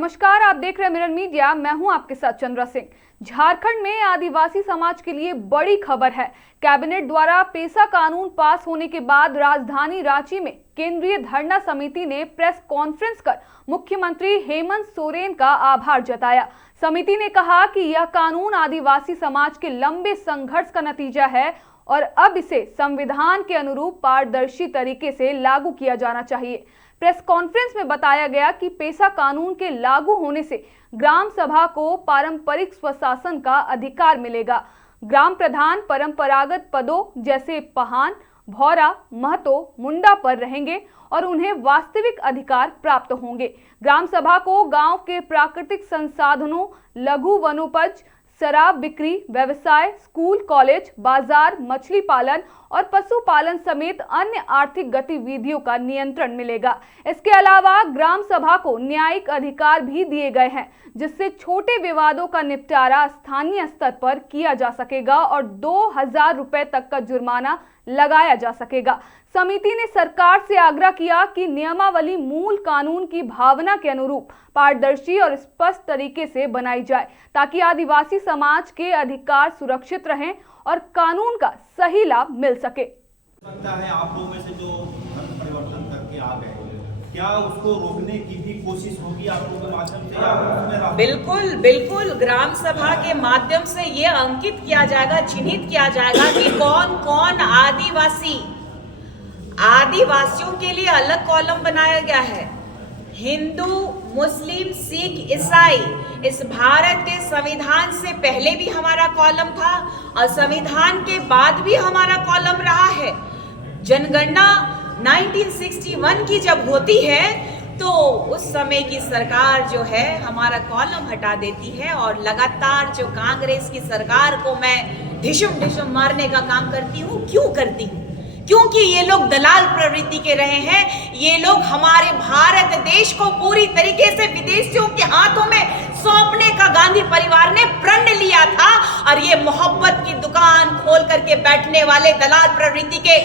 नमस्कार, आप देख रहे हैं मिरर मीडिया। मैं हूं आपके साथ चंद्रा सिंह। झारखंड में आदिवासी समाज के लिए बड़ी खबर है। कैबिनेट द्वारा पेसा कानून पास होने के बाद राजधानी रांची में केंद्रीय धरना समिति ने प्रेस कॉन्फ्रेंस कर मुख्यमंत्री हेमंत सोरेन का आभार जताया। समिति ने कहा कि यह कानून आदिवासी समाज के लंबे संघर्ष का नतीजा है और अब इसे संविधान के अनुरूप पारदर्शी तरीके से लागू किया जाना चाहिए। प्रेस कॉन्फ्रेंस में बताया गया कि पेसा कानून के लागू होने से ग्राम सभा को पारंपरिक स्वशासन का अधिकार मिलेगा। ग्राम प्रधान परंपरागत पदों जैसे पहान, भौरा, महतो, मुंडा पर रहेंगे और उन्हें वास्तविक अधिकार प्राप्त होंगे। ग्राम सभा को गांव के प्राकृतिक संसाधनों, लघु वनोपज, शराब बिक्री, व्यवसाय, स्कूल, कॉलेज, बाजार, मछली पालन और पशुपालन समेत अन्य आर्थिक गतिविधियों का नियंत्रण मिलेगा। इसके अलावा ग्राम सभा को न्यायिक अधिकार भी दिए गए हैं, जिससे छोटे विवादों का निपटारा स्थानीय स्तर पर किया जा सकेगा और 2000 रुपए तक का जुर्माना लगाया जा सकेगा। समिति ने सरकार से आग्रह किया कि नियमावली मूल कानून की भावना के अनुरूप पारदर्शी और स्पष्ट तरीके से बनाई जाए, ताकि आदिवासी समाज के अधिकार सुरक्षित रहें और कानून का सही लाभ मिल सके। लगता है आप लोगों में से जो परिवर्तन करके आ गए, क्या उसको रोकने की भी कोशिश होगी आप लोगों के माध्यम से? बिल्कुल बिल्कुल, ग्राम सभा के माध्यम से ये अंकित किया जाएगा, चिन्हित किया जाएगा कि कौन कौन आदिवासियों के लिए अलग कॉलम बनाया गया है। हिंदू, मुस्लिम, सिख, ईसाई, इस भारत के संविधान से पहले भी हमारा कॉलम था और संविधान के बाद भी हमारा कॉलम रहा है। जनगणना 1961 की जब होती है तो उस समय की सरकार जो है हमारा कॉलम हटा देती है और लगातार जो कांग्रेस की सरकार को मैं ढिशुम ढिशुम मारने का काम करती हूँ। क्यों करती हूँ? क्योंकि ये लोग दलाल प्रवृत्ति के रहे हैं। ये लोग हमारे भारत देश को पूरी तरीके से विदेशियों के हाथों में सौंपने का गांधी परिवार ने प्रण लिया था और ये मोहब्बत की दुकान खोल करके बैठने वाले दलाल प्रवृत्ति के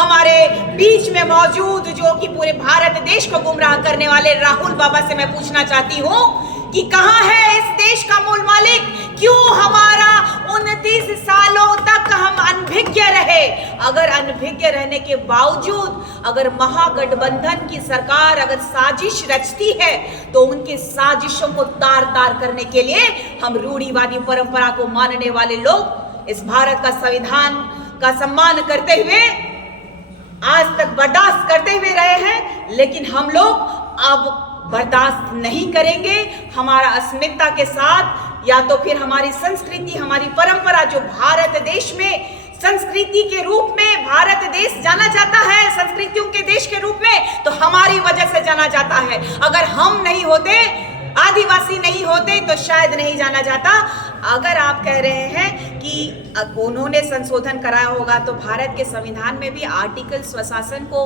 हमारे बीच में मौजूद जो कि पूरे भारत देश को गुमराह करने वाले राहुल बाबा से मैं पूछना चाहती हूँ कि कहाँ है इस देश का मूल मालिक? क्यों हमारा 29 सालों तक हम अनभिज्ञ रहे? अगर अनभिज्ञ रहने के बावजूद अगर महागठबंधन की सरकार अगर साजिश रचती है तो उनकी साजिशों को तार तार करने के लिए हम रूढ़िवादी परंपरा को मानने वाले लोग इस भारत का संविधान का सम्मान करते हुए आज तक बर्दाश्त करते हुए रहे हैं, लेकिन हम लोग अब बर्दाश्त नहीं करेंगे। हमारा अस्मिता के साथ या तो फिर हमारी संस्कृति, हमारी परंपरा जो भारत देश में संस्कृति के रूप में भारत देश जाना जाता है, संस्कृतियों के देश के रूप में, तो हमारी वजह से जाना जाता है। अगर हम नहीं होते, आदिवासी नहीं होते तो शायद नहीं जाना जाता। अगर आप कह रहे हैं कि उन्होंने संशोधन कराया होगा तो भारत के संविधान में भी आर्टिकल स्वशासन को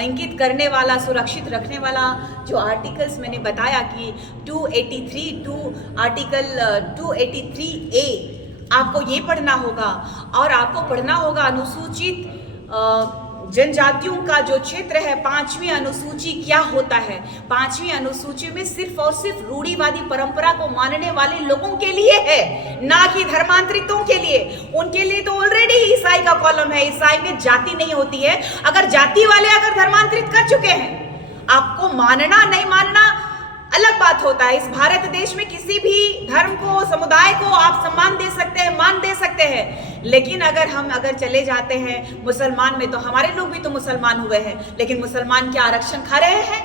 इंगित करने वाला, सुरक्षित रखने वाला जो आर्टिकल्स मैंने बताया कि 283 टू आर्टिकल 283A आपको ये पढ़ना होगा और आपको पढ़ना होगा अनुसूचित जनजातियों का जो क्षेत्र है, 5वीं अनुसूची क्या होता है। 5वीं अनुसूची में सिर्फ और सिर्फ रूढ़िवादी परंपरा को मानने वाले लोगों के लिए है, ना कि धर्मांतरितों के लिए। उनके लिए तो ऑलरेडी ईसाई का कॉलम है। ईसाई में जाति नहीं होती है। अगर जाति वाले अगर धर्मांतरित कर चुके हैं, आपको मानना नहीं मानना अलग बात होता है। इस भारत देश में किसी भी धर्म को, समुदाय को आप सम्मान दे सकते हैं, मान दे सकते हैं, लेकिन अगर चले जाते हैं मुसलमान में, तो हमारे लोग भी तो मुसलमान हुए हैं, लेकिन मुसलमान क्या आरक्षण खा रहे हैं?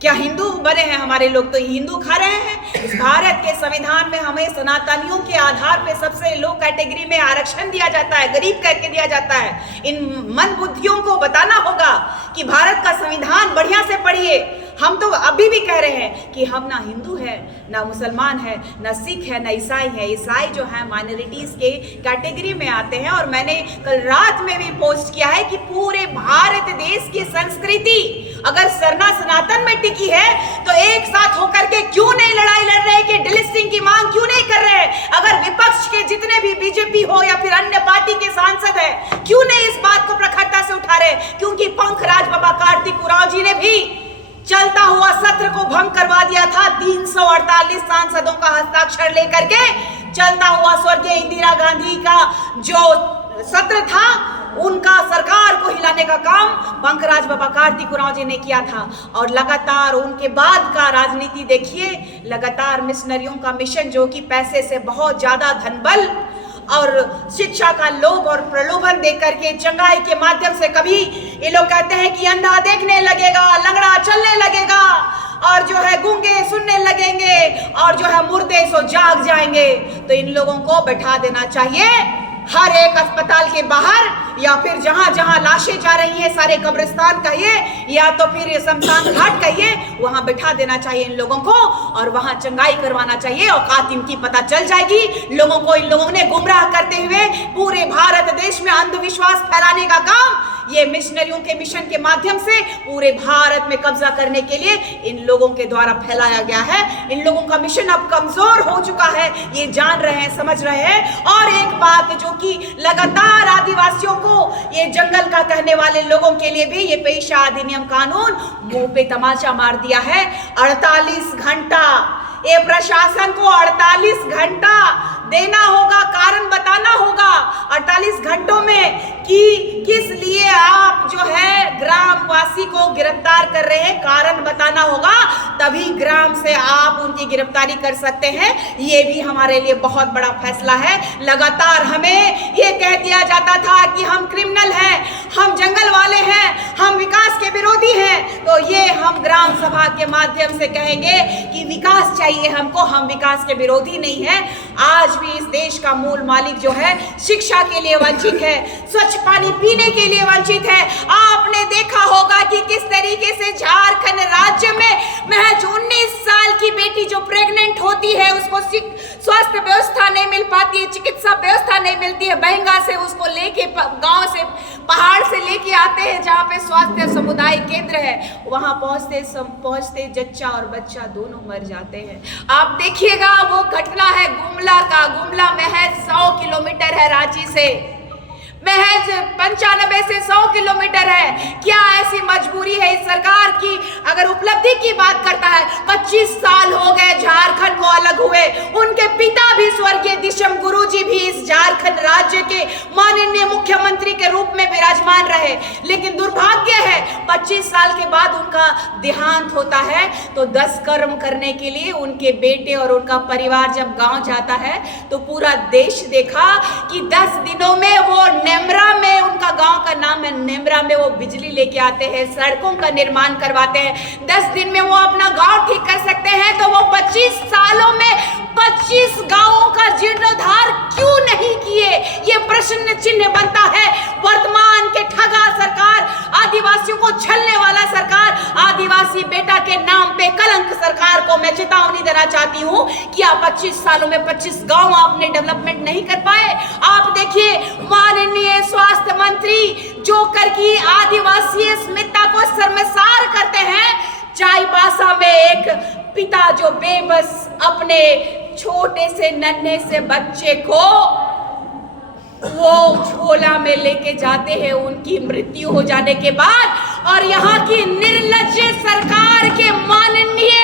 क्या हिंदू बने हैं? हमारे लोग तो हिंदू खा रहे हैं। इस भारत के संविधान में हमें सनातनियों के आधार पे सबसे लो कैटेगरी में आरक्षण दिया जाता है, गरीब कह के दिया जाता है। इन मन बुद्धियों को बताना होगा कि भारत का संविधान बढ़िया से पढ़िए। हम तो अभी भी कह रहे हैं कि हम ना हिंदू है, ना मुसलमान है, ना सिख है, ना ईसाई है। ईसाई जो है माइनॉरिटीज के कैटेगरी में आते हैं। और मैंने कल रात में भी पोस्ट किया है कि पूरे भारत देश की संस्कृति अगर सरना सनातन में टिकी है तो एक साथ होकर के क्यों नहीं लड़ाई लड़ रहे कि डिलिस्टिंग की मांग क्यों नहीं कर रहे? अगर विपक्ष के जितने भी बीजेपी हो या फिर अन्य पार्टी के सांसद है, क्यों नहीं इस बात को प्रखरता से उठा रहे? क्योंकि पंखराज बाबा कार्तिक उरांव जी ने भी चलता हुआ सत्र को भंग करवा दिया था। 348 सांसदों का हस्ताक्षर लेकर के चलता हुआ स्वर्गीय इंदिरा गांधी का जो सत्र था, उनका सरकार को हिलाने का काम बंकराज बाबा कार्तिक उरांव जी ने किया था। और लगातार उनके बाद का राजनीति देखिए, लगातार मिशनरियों का मिशन, जो कि पैसे से बहुत ज्यादा धनबल और शिक्षा का लोभ और प्रलोभन देकर के चंगाई के माध्यम से, कभी ये लोग कहते हैं कि अंधा देखने लगेगा, लंगड़ा चलने लगेगा, और जो है गूंगे सुनने लगेंगे, और जो है मुर्दे सो जाग जाएंगे। तो इन लोगों को बैठा देना चाहिए हर एक अस्पताल के बाहर, या फिर जहां जहां लाशें जा रही हैं, सारे कब्रिस्तान कहिए या तो फिर शमशान घाट कहिए, वहां बैठा देना चाहिए इन लोगों को, और वहां चंगाई करवाना चाहिए। औकात इनकी पता चल जाएगी लोगों को। इन लोगों ने गुमराह करते हुए पूरे भारत देश में अंधविश्वास फैलाने का काम ये मिशनरियों के मिशन के माध्यम से पूरे भारत में कब्जा करने के लिए इन लोगों के द्वारा फैलाया गया है। इन लोगों का मिशन अब कमजोर हो चुका है, ये जान रहे हैं, समझ रहे हैं। और एक बात जो कि लगातार आदिवासियों को, ये जंगल का कहने वाले लोगों के लिए भी ये पेशा अधिनियम कानून मुंह पे तमाचा मार दिया है। 48 घंटा ये प्रशासन को 48 घंटा देना होगा, कारण बताना होगा 48 घंटों में कि किस लिए आप जो है ग्रामवासी को गिरफ्तार कर रहे हैं, कारण बताना होगा, तभी ग्राम से आप उनकी गिरफ्तारी कर सकते हैं। ये भी हमारे लिए बहुत बड़ा फैसला है। लगातार हमें ये कह दिया जाता था कि हम क्रिमिनल हैं, हम जंगल वाले हैं, हम विकास के विरोधी हैं। तो ये हम ग्राम सभा के माध्यम से कहेंगे कि विकास चाहिए हमको, हम विकास के विरोधी नहीं हैं। आज भी इस देश का मूल मालिक जो है शिक्षा के लिए वंचित है, स्वच्छ पानी पीने के लिए वंचित है। आपने देखा होगा कि किस तरीके से झारखंड राज्य में महज 19 साल की बेटी जो प्रेग्नेंट होती है उसको स्वास्थ्य व्यवस्था नहीं मिल पाती है, चिकित्सा व्यवस्था नहीं मिलती है। बहंगा से उसको लेके गांव से, पहाड़ से लेके आते हैं जहाँ पे स्वास्थ्य समुदाय केंद्र है, वहां पहुंचते जच्चा और बच्चा दोनों मर जाते हैं। आप देखिएगा वो घटना है गुमला का। गुमला महज 100 किलोमीटर है रांची से, महज 95 से 100 किलोमीटर है। क्या ऐसी मजबूरी है इस सरकार की? अगर उपलब्धि की बात करता है, 25 साल हो गए झारखंड को अलग हुए, उनके पिता भी स्वर्गीय दिशम गुरु जी भी इस झारखंड राज्य के माननीय मुख्यमंत्री के रूप में विराजमान रहे, लेकिन दुर्भाग्य है 25 साल के बाद उनका देहांत होता है। तो 10 कर्म करने के लिए उनके बेटे और उनका परिवार जब गांव जाता है तो पूरा देश देखा कि 10 दिनों में वो नेमरा में, उनका गांव का नाम है नेमरा में, वो बिजली लेके आते हैं, सड़कों का निर्माण करवाते हैं। 10 दिन में वो अपना गांव ठीक कर सकते हैं, तो वो 25 सालों में 25 गांवों का जीर्णोद्धार क्यों नहीं किए? ये प्रश्न चिन्ह बनता है। वर्तमान के ठगा सरकार, आदिवासियों को छलने वाला सरकार, आदिवासी बेटा के नाम पे कलंक सरकार को मैं चेतावनी देना चाहती हूँ कि आप 25 सालों में 25 गांव आपने डेवलपमेंट नहीं कर पाए। आप देखिए माननीय स्वास्थ्य मंत्री जो कर की आदिवासी अस्मिता को शर्मसार करते हैं। चाईबासा में एक पिता जो बेबस अपने छोटे से नन्हे से बच्चे को वो झोला में लेके जाते हैं उनकी मृत्यु हो जाने के बाद, और यहाँ की निर्लज्ज सरकार के माननीय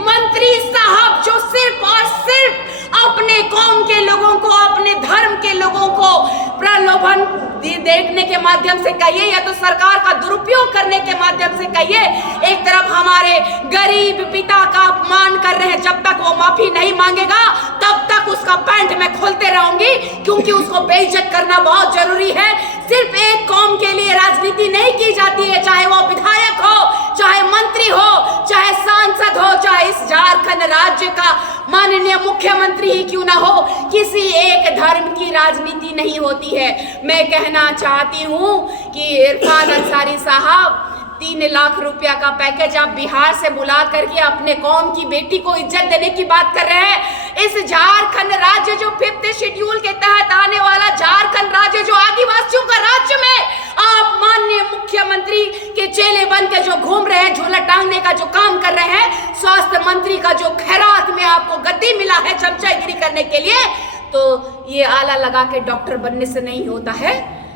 मंत्री साहब जो सिर्फ और सिर्फ अपने कौम के लोगों को, अपने धर्म के लोगों को प्रलोभन देखने के माध्यम से कहिए या तो सरकार का दुरुपयोग करने के माध्यम से कहिए, एक तरफ हमारे गरीब पिता का अपमान कर रहे हैं। जब तक वो माफी नहीं मांगेगा तब तक उसका पैंट मैं खोलते रहूंगी, क्योंकि उसको बेइज्जत करना बहुत जरूरी है। सिर्फ एक कौम के लिए राजनीति नहीं की जाती है, चाहे वो विधायक हो, चाहे मंत्री हो, चाहे सांसद हो, चाहे इस झारखंड राज्य का माननीय मुख्यमंत्री ही क्यों ना हो, किसी एक धर्म की राजनीति नहीं होती है। मैं कहना चाहती हूँ कि इरफान अंसारी साहब 3 लाख रुपया का पैकेज आप बिहार से बुला करके अपने कौम की बेटी को इज्जत देने की बात कर रहे हैं। इस झारखंड राज्य जो 5th शेड्यूल के तहत आने वाला झारखंड राज्य जो आदिवासियों का राज्य में आप माननीय मुख्यमंत्री के चेले बन के जो घूम रहे हैं, झोला टांगने का जो काम कर रहे हैं, स्वास्थ्य मंत्री का जो खैरात में आपको गद्दी मिला है चमचागिरी करने के लिए, तो ये आला लगा के डॉक्टर बनने से नहीं होता है।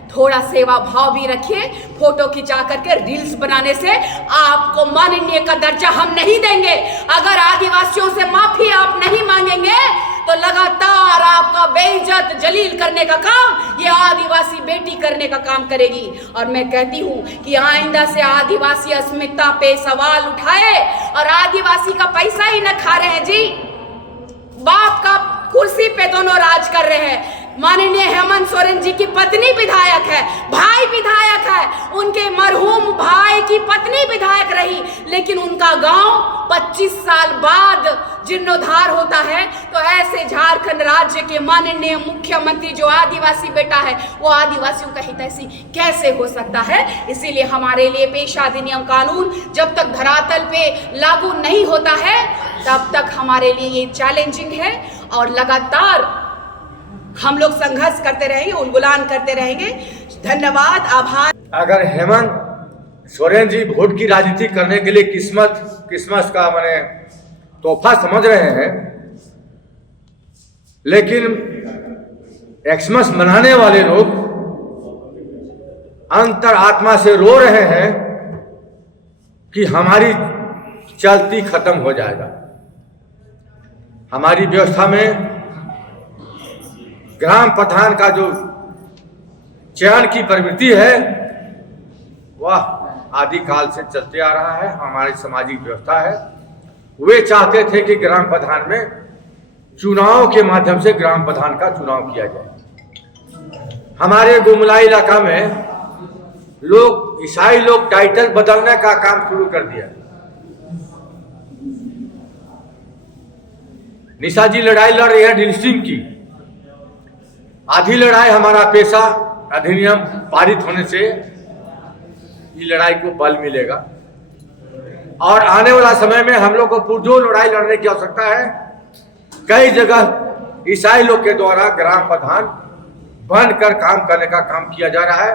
थोड़ा सेवा भाव भी रखिए। फोटो खिंचा करके रील्स बनाने से आपको माननीय का दर्जा हम नहीं देंगे। अगर आदिवासियों से माफी आप नहीं मांगेंगे तो लगातार आपका बेइज्जत जलील करने का काम ये आदिवासी बेटी करने का काम करेगी। और मैं कहती हूँ कि आइंदा से आदिवासी अस्मिता पे सवाल उठाए और आदिवासी का पैसा ही न खा रहे हैं जी, बाप का कुर्सी पे दोनों राज कर रहे हैं। माननीय हेमंत सोरेन जी की पत्नी विधायक है, भाई विधायक है, उनके मरहूम भाई की पत्नी विधायक रही, लेकिन उनका गांव 25 साल बाद जीर्णोद्धार होता है। तो ऐसे झारखंड राज्य के माननीय मुख्यमंत्री जो आदिवासी बेटा है वो आदिवासियों का हितैषी कैसे हो सकता है? इसीलिए हमारे लिए पेशा अधिनियम कानून जब तक धरातल पे लागू नहीं होता है तब तक हमारे लिए ये चैलेंजिंग है और लगातार हम लोग संघर्ष करते रहेंगे, उलगुलान करते रहेंगे। धन्यवाद, आभार। अगर हेमंत सोरेन जी वोट की राजनीति करने के लिए किस्मत का माने तोहफा समझ रहे हैं, लेकिन एक्समस मनाने वाले लोग अंतर आत्मा से रो रहे हैं कि हमारी चलती खत्म हो जाएगा। हमारी व्यवस्था में ग्राम प्रधान का जो चयन की प्रवृत्ति है वह आदिकाल से चलते आ रहा है, हमारी सामाजिक व्यवस्था है। वे चाहते थे कि ग्राम प्रधान में चुनाव के माध्यम से ग्राम प्रधान का चुनाव किया जाए। हमारे गुमला इलाका में लोग ईसाई लोग टाइटल बदलने का काम शुरू कर दिया। निशा जी लड़ाई लड़ रही है डिलिस्टिंग की। आधी लड़ाई हमारा पेशा अधिनियम पारित होने से ये लड़ाई को बल मिलेगा और आने वाला समय में हम लोग को पुरजोर लड़ाई लड़ने की आवश्यकता है। कई जगह ईसाई लोग के द्वारा ग्राम प्रधान बनकर काम करने का काम किया जा रहा है,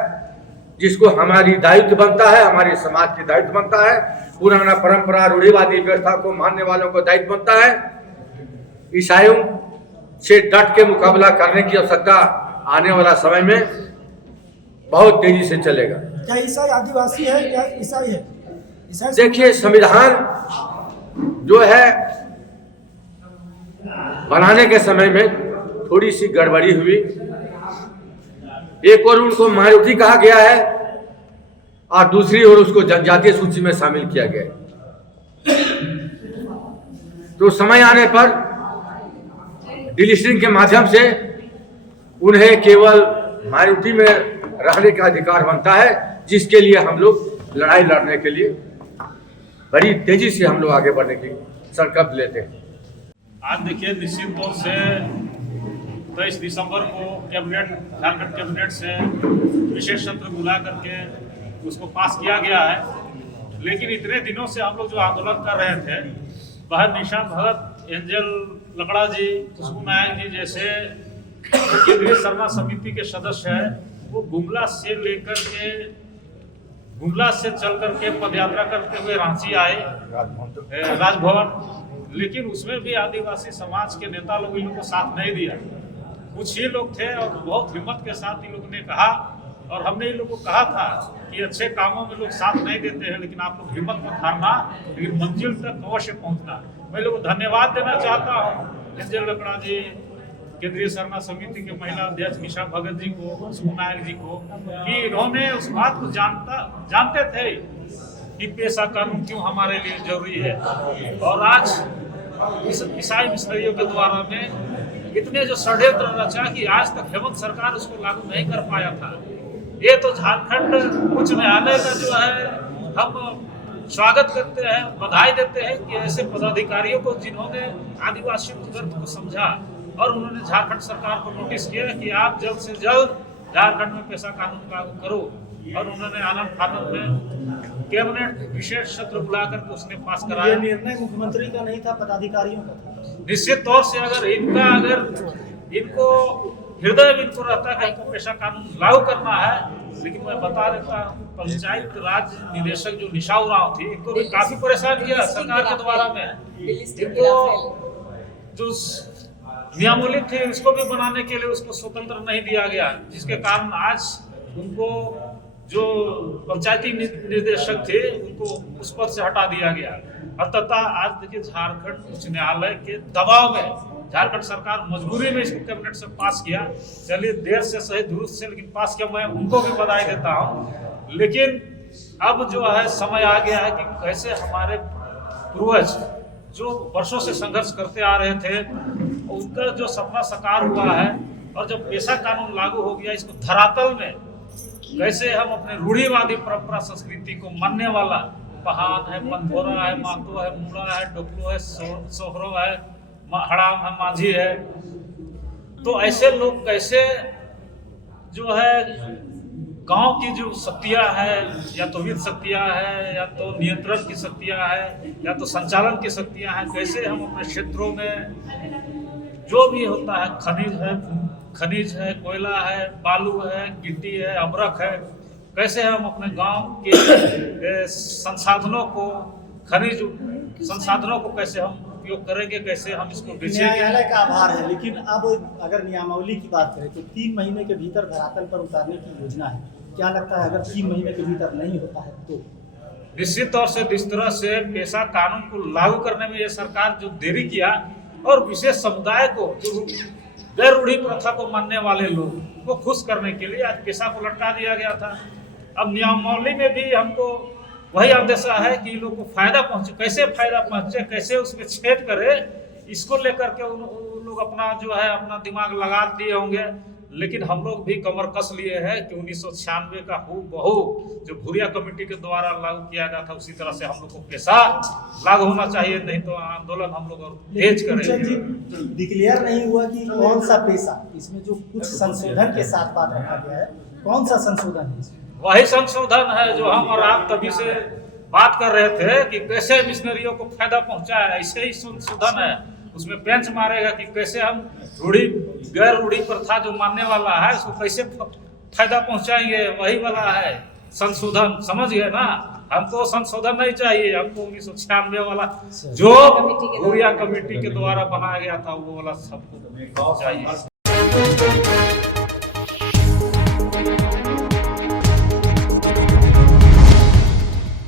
जिसको हमारी दायित्व बनता है, हमारे समाज की दायित्व बनता है, पुराना परंपरा रूढ़िवादी व्यवस्था को मानने वालों को दायित्व बनता है। ईसाइयों से डट के मुकाबला करने की आवश्यकता आने वाला समय में बहुत तेजी से चलेगा। क्या ईसाई आदिवासी है या ईसाई है? देखिए, संविधान जो है बनाने के समय में थोड़ी सी गड़बड़ी हुई। एक ओर उनको माइनॉरिटी कहा गया है और दूसरी ओर उसको जनजातीय सूची में शामिल किया गया है। तो समय आने पर डिलिस्टिंग के माध्यम से उन्हें केवल माइनॉरिटी में रहने का अधिकार बनता है, जिसके लिए हम लोग लड़ाई लड़ने के लिए बड़ी तेजी से हम लोग आगे बढ़ने की संकल्प लेते हैं। आज देखिए, निश्चित तौर से 23 दिसंबर को झारखंड कैबिनेट से विशेष सत्र बुला करके उसको पास किया गया है। लेकिन इतने दिनों से हम लोग जो आंदोलन कर रहे थे, वह निशा भगत, एंजल लकड़ा जी, खुशबू नायक जी जैसे केंद्रीय सरना समिति के सदस्य हैं, वो गुमला से चल करके पदयात्रा करते हुए रांची आए, राजभवन। लेकिन उसमें भी आदिवासी समाज के नेता लोग इन लोगों को साथ नहीं दिया। कुछ ही लोग थे और बहुत हिम्मत के साथ इन लोगों ने कहा, और हमने इन लोगों को कहा था कि अच्छे कामों में लोग साथ नहीं देते हैं, लेकिन आप लोग हिम्मत मत हारना, लेकिन मंजिल तक अवश्य पहुंचना। मैं लोगों को धन्यवाद देना चाहता हूँ एंजल लकड़ा जी, केंद्रीय सरना समिति के महिला अध्यक्ष निशा भगत जी को, खुशबू नायक जी को, कि इन्होंने उस बात को जानते थे कि पेशा कानून क्यों हमारे लिए जरूरी है। और आज इस ईसाई मिशनरियों के द्वारा में इतने जो षड्यंत्र रचा कि आज तक हेमंत सरकार उसको लागू नहीं कर पाया था। ये तो झारखंड उच्च न्यायालय का जो है हम स्वागत करते हैं, बधाई देते हैं कि ऐसे पदाधिकारियों को जिन्होंने आदिवासियों के दर्द को समझा और उन्होंने झारखंड सरकार को नोटिस किया कि आप जल्द से जल्द झारखंड में पेशा कानून लागू करो। और उन्होंने आनंद फानंद में कैबिनेट विशेष सत्र बुलाकर उसने पास कराया। ये निर्णय मुख्यमंत्री का नहीं था, पदाधिकारियों का था। निश्चित तौर से अगर इनको हृदय में इनको रहता है कि पेशा कानून लागू करना है, लेकिन मैं बता देता हूँ पंचायत राज निदेशक जो निशा उरांव थी, इनको भी काफी परेशान किया सरकार के द्वारा में। इनको जो नियमावली थे उसको भी बनाने के लिए उसको स्वतंत्र नहीं दिया गया, जिसके कारण आज उनको जो पंचायती निर्देशक थे उनको उस पद से हटा दिया गया। और तथा आज देखिए झारखंड उच्च न्यायालय के दबाव में झारखंड सरकार मजबूरी में इसको कैबिनेट से पास किया। चलिए देर से सही दुरुस्त से लेकिन पास किया, मैं उनको भी बधाई देता हूँ। लेकिन अब जो है समय आ गया है कि कैसे हमारे पूर्वज जो वर्षों से संघर्ष करते आ रहे थे उनका जो सपना साकार हुआ है और जब पेशा कानून लागू हो गया, इसको धरातल में कैसे हम अपने रूढ़िवादी परंपरा संस्कृति को मानने वाला पहान है, पंधोरा है, मातो है, मुड़ा है, डोकलो है, सोहरो है, हड़ाम है, माझी है, तो ऐसे लोग कैसे जो है गांव की जो शक्तियां है, या तो वित्त शक्तियां है, या तो नियंत्रण की शक्तियां है, या तो संचालन की शक्तियां हैं, कैसे हम अपने क्षेत्रों में जो भी होता है, खनिज है, कोयला है, बालू है, गिट्टी है, अमरख है, कैसे हम अपने गांव के संसाधनों को, खनिज संसाधनों को कैसे हम उपयोग करेंगे, कैसे हम इसको बेचेंगे। न्यायालय का आभार है, लेकिन अब अगर नियमावली की बात करें तो 3 महीने के भीतर धरातल पर उतारने की योजना है। क्या लगता है अगर 3 महीने के भीतर नहीं होता है तो? निश्चित तौर से जिस तरह से पेशा कानून को लागू करने में ये सरकार जो देरी किया, और विशेष समुदाय को जो गैर रूढ़ी प्रथा को मानने वाले लोग को खुश करने के लिए आज पेशा को लटका दिया गया था। अब नियमावली में भी हमको वही आदेशा है कि लोग को फायदा पहुंचे, कैसे फायदा पहुंचे, कैसे उसमें छेद करे, इसको लेकर के उन लोग अपना जो है अपना दिमाग लगा दिए होंगे। लेकिन हम लोग भी कमर कस लिए हैं कि 1996 का हूबहू जो भूरिया कमेटी के द्वारा लागू किया गया था, उसी तरह से हम लोग को पेशा लागू होना चाहिए, नहीं तो आंदोलन हम लोग और तेज करेंगे। डिक्लेयर नहीं हुआ कि कौन सा पेशा, इसमें जो कुछ संशोधन के साथ बात रखा गया है, कौन सा संशोधन है इसमें? वही संशोधन है जो हम और आप तभी से बात कर रहे थे कि कैसे मिशनरियों को फायदा पहुंचा है, ऐसे ही संशोधन है। उसमें बेंच मारेगा कि कैसे हम गैर रूढ़ी प्रथा जो मानने वाला है उसको कैसे फायदा पहुंचाएंगे, वही वाला है संशोधन। समझ गए ना? हमको संशोधन नहीं चाहिए, हमको 1996 वाला जो भूरिया कमेटी के द्वारा बनाया गया था वो वाला सबको चाहिए।